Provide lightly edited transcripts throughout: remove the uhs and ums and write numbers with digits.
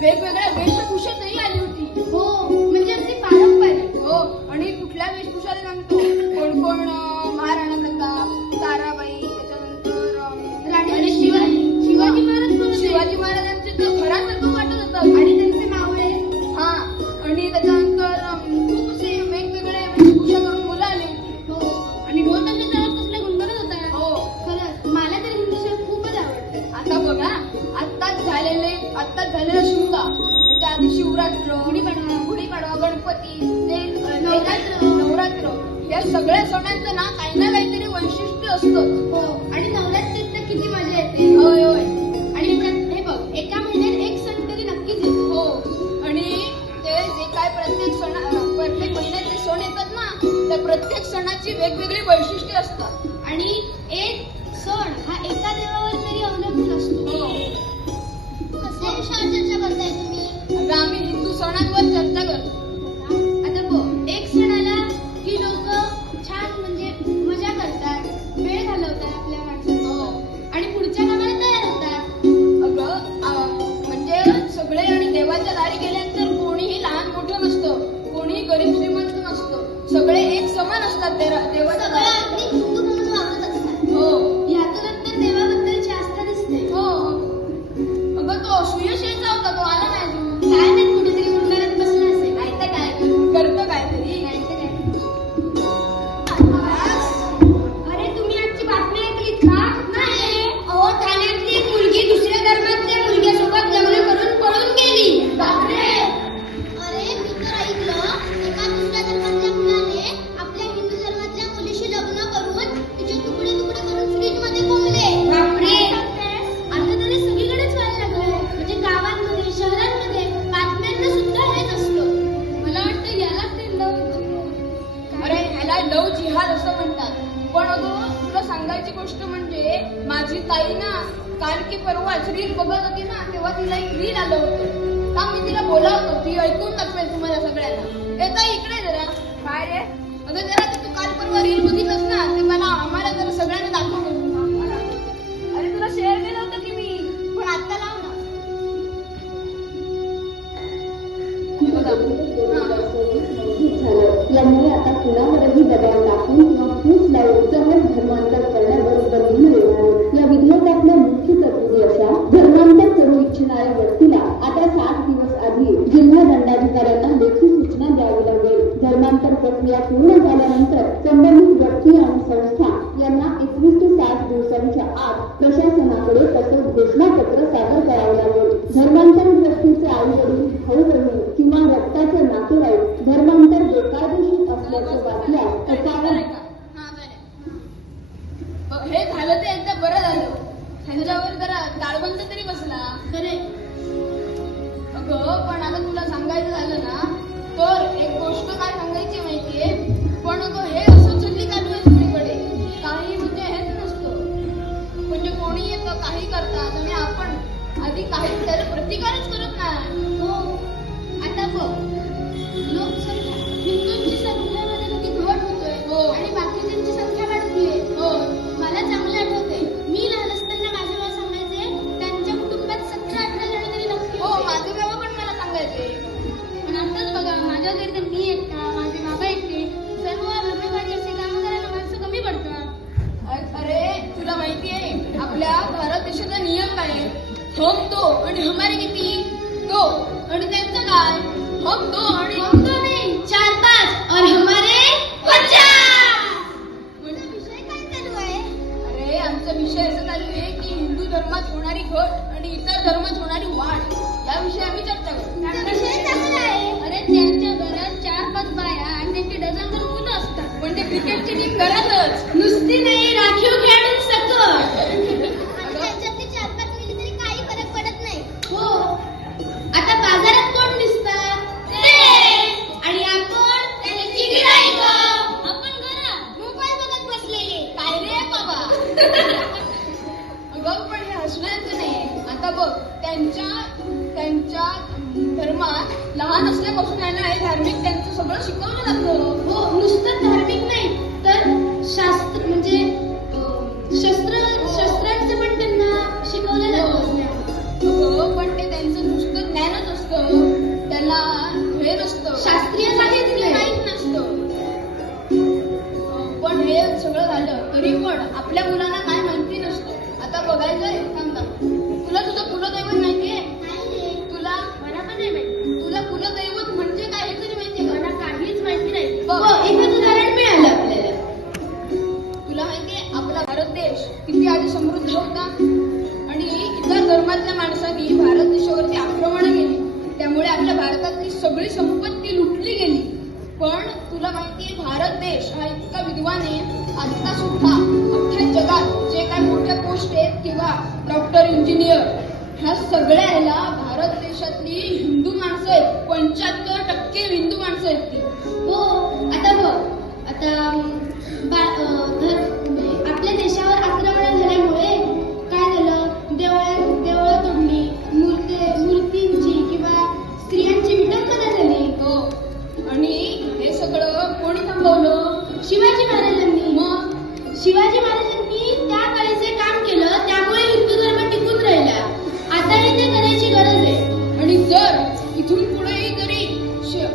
वेगवेगळ्या वेशभूषेतही आली होती. हो म्हणजे अगदी पारंपरिक. हो आणि कुठल्या वेशभूषाला सांगतो कोण कोण महाराणा प्रताप, ताराबाई, त्याच्यानंतर राणी शिवाजी महाराज. शिवाजी महाराजांचे तर घरासारखं वाटत होतं आणि त्यांचे मावळे. हा आणि त्याच्यानंतर खूप असे वेगवेगळे वेशभूषा करून मुलं आली होती. हो आणि ढोल ताशाचा आवाज कसला गुणगुणत होता. हो खरंच मला तर हिंदू सण खूपच आवडते. आता बघा आत्ताच झालेला शिमगा, त्याच्या आधी शिवरात्र, गुढीपाडवा, गणपती, नवरात्र या सगळ्या सणांचं ना काहीतरी वैशिष्ट्य असतं. हो आणि नवरात्रीत तर किती मजा येते. होय होय आणि हे बघ एका महिन्यात एक सण तरी नक्कीच येतो. हो आणि ते जे काय प्रत्येक महिन्यात जे सण येतात ना त्या प्रत्येक सणाची वेगवेगळी वैशिष्ट्ये असतात. आणि एक सण हा एका देवावर तरी अवलंबून असतो. कसे विषयावर चर्चा करताय तुम्ही? आम्ही हिंदू सणांवर चर्चा करतो. आता बघ एक सण आला की लोक छान म्हणजे मजा करतात, वेळ घालवतात आपल्या माणसांसोबत आणि पुढच्या कामाला तयार होतात. अगं म्हणजे सगळे आणि देवाच्या दारी गेल्यानंतर कोणीही लहान मोठं नसतं, कोणीही गरीब श्रीमंत नसतं, सगळे एक समान असतात देवाच्या दारी. हिंदू म्हणून वागत असतात. हो यातूनच तर देवाबद्दलची आस्था दिसते. हो अगं तो सुयश यायचा होता, तो आला नाही तू. काय नाही कुठेतरी उंडाऱ्यात बसला असेल. ऐकता काय करतं काहीतरी. अरे तुम्ही आजची बातमी ऐकलीत का? नाही. अहो ठाण्यातली एक मुलगी दुसऱ्या धर्मातल्या मुलग्यासोबत लग्न करून पळून गेली. बापरे. अरे मी तर ऐकलं एका दुसऱ्या धर्मातल्या मुलाने आपल्या हिंदू धर्मातल्या मुलीशी लग्न करून तिचे तुकडे करून फ्रीज मध्ये कोंबले. बापरे. आता तरी सगळीकडेच व्हायला लागलंय. म्हणजे गावात की परवाच रील बघत होती ना, तेव्हा तिला एक रील आलं होतं. का मी तिला बोलावतो, ती ऐकून दाखवेल तुम्हाला सगळ्यांना. येता इकडे जरा. काय रे? अगं जरा तू काल परवा रील बघितलंस ना, ते मला आम्हाला जरा सगळ्यांना दाखव. अरे तुला शेअर केलं होतं की मी. पण आता लाव ना. यामुळे आता कुणावरही दबाव टाकून किंवा फूस लावून सहज धर्मांतर करण्यावर बंदी येणार आहे. या विधेयकातल्या मुख्य तरतुदी अशा: धर्मांतर करू इच्छिणाऱ्या व्यक्तीला आता 7 दिवस आधी जिल्हा दंडाधिकाऱ्यांना लेखी सूचना द्यावी लागेल. धर्मांतर प्रक्रिया पूर्ण झाल्यानंतर संबंधित व्यक्ती आणि संस्था यांना 21 ते 60 दिवसांच्या आत प्रशासनाकडे तसंच घोषणापत्र सादर करावे लागेल. धर्मांतरित व्यक्तीचे आई वडील, भाऊ बहीण किंवा रक्ताचे नातेवाईक धर्मांतर बेकायदेशीर असल्याचं वाटल्यास हे झालं ते एकदा बरं झालं. ह्यांच्यावर जरा दाळबंद तरी बसला. खरे अगं, पण आता तुला सांगायचं झालं ना, तर एक गोष्ट काय सांगायची माहितीये, पण अगं हे असं चल्ली चालू आहे सगळीकडे. काही म्हणजे हेच नसतं. म्हणजे कोणी येतं, काही करतात आणि आपण आधी काही त्याला प्रतिकारच करत नाही. हो, आता बघ, लोकसंख्या हिंदूंची संख्येमध्ये किती घट होतोय. हो, आणि बाकीच्यांची संख्या वाढतीये. हो, मला चांगलं आठवतंय, मी लहान असताना माझे बाबा सांगायचे त्यांच्या कुटुंबात 17-18 जण तरी नक्की. हो, माझे बाबा पण मला सांगायचे. पण आताच बघा, माझ्या घरी तर मी एकटा, माझे बाबा एकटे, सर्व रविवारी असे कामं करायला माणसं कमी पडतात. अरे तुला माहितीये आपल्या भारत देशाचा नियम काय आहे? हम दो आणि हमारे किती? 2. आणि त्यांचं काय? हम 2 आणि हम 2 नाही, 4-5 और हमारे 50. म्हणजे विषय काय चालू आहे? अरे आमचा विषय असं चालू आहे की हिंदू धर्मात होणारी घट आणि इतर धर्मात होणारी वाढ, याविषयी आम्ही चर्चा करू. विषय चांगला आहे. अरे त्यांच्या घरात 4-5 बाया आणि त्यांची डझनभर मुलं असतात. पण ते क्रिकेटची टीम घरातच नुसती नाही, राखीव खेळून सकट. त्यांच्यातली 4-5 मिली तरी काही फरक पडत नाही. हो, आता बाजारात कोण दिसतात? आणि आपण त्यांची गिऱ्हाईक. आपण घरात मोबाईल बघत बसलेले. काय रे बाबा? अगं पण हे हसण्याचं नाही. आता बघ, त्यांच्या धर्मात लहान असल्यापासून त्यांना हे धार्मिक त्यांचं सगळं शिकवलं जातं. हो, नुसतं धार्मिक नाही तर शास्त्र म्हणजे शस्त्रांचं पण त्यांना शिकवलं जातं. हो, पण ते त्यांचं नुसतं ज्ञानच असतं, त्याला हे नसतं, शास्त्रीय साहित्य माहीत नसतं. पण हे सगळं झालं तरी पण आपल्या मुलांना काय माहिती नसतं. आता बघायचंय, थांबा, तुला तुझं कुलदैवत माहितीये? तुला? मला पण नाही माहिती. तुला कुलदैवत म्हणजे काय हे तरी माहितीये? मला काहीच माहिती नाही. एकच उदाहरण मिळालं आपल्याला. तुला माहितीये आपला भारत देश किती आधी समृद्ध होता आणि इतर धर्मातल्या माणसांनी भारत देशावरती आक्रमण केली, त्यामुळे आपल्या भारतातली सगळी संपत्ती लुटली गेली. पण तुला माहितीये भारत देश हा इतका विद्वान आहे, आता सुद्धा अख्ख्या जगात जे काय मोठ्या पोस्ट आहेत किंवा डॉक्टर, इंजिनियर, ह्या सगळ्याला भारत देशातली हिंदू माणसं आहेत. 75% हिंदू माणसं आहेत ती. हो, आता बघ, आता आपल्या देशावर आक्रमण झाल्यामुळे काय झालं, देवळं तोडली, मूर्तींची किंवा स्त्रियांची विटंबना झाली. हो, आणि हे सगळं कोणी थांबवलं? शिवाजी महाराजांनी. मग शिवाजी महाराजांनी त्या काळी जे काम केलं त्यामुळे हिंदू धर्म टिकून राहिला. आताही ते करायची गरज आहे. आणि जर इथून पुढेही जरी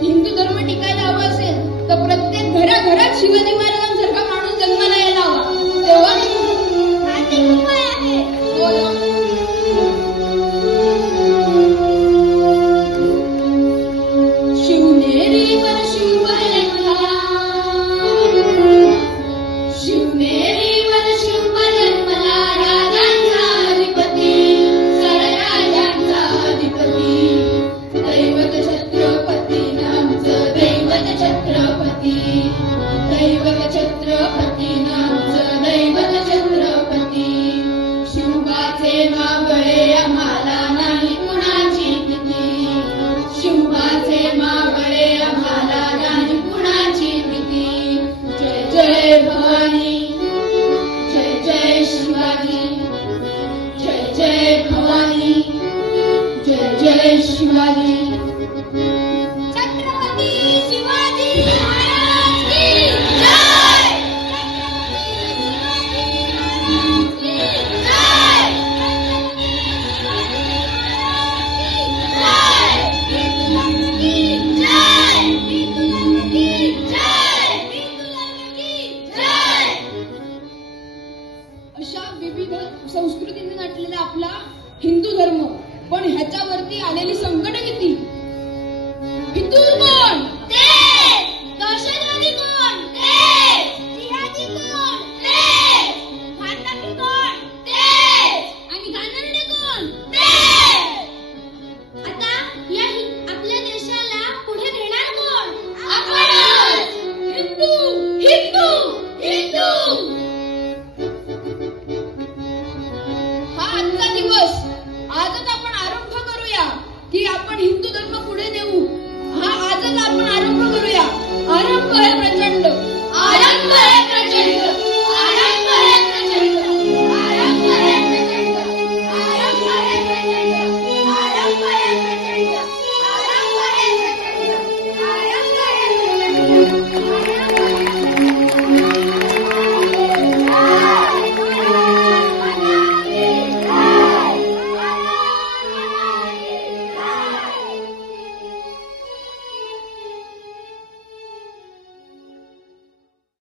हिंदू धर्म टिकायला हवा असेल तर प्रत्येक घराघरात शिवाजी महाराजांसारखा माणूस जन्माला यायला हवा. तेव्हा शिवाजी. छत्रपती शिवाजी महाराज की जय. अशा विविध संस्कृतीने नटलेला आपला हिंदू धर्म, पण ह्याच्यावरती आलेली संकट किती. फितूर कोण? ते. दहशतवादी कोण? ते. जिहादी कोण? ते. घातकी कोण? ते. आणि घाणेरडे कोण? ते. आता या आपल्या देशाला पुढे नेणार कोण? आपणच. हिंदू हिंदू हिंदू. हा आजचा दिवस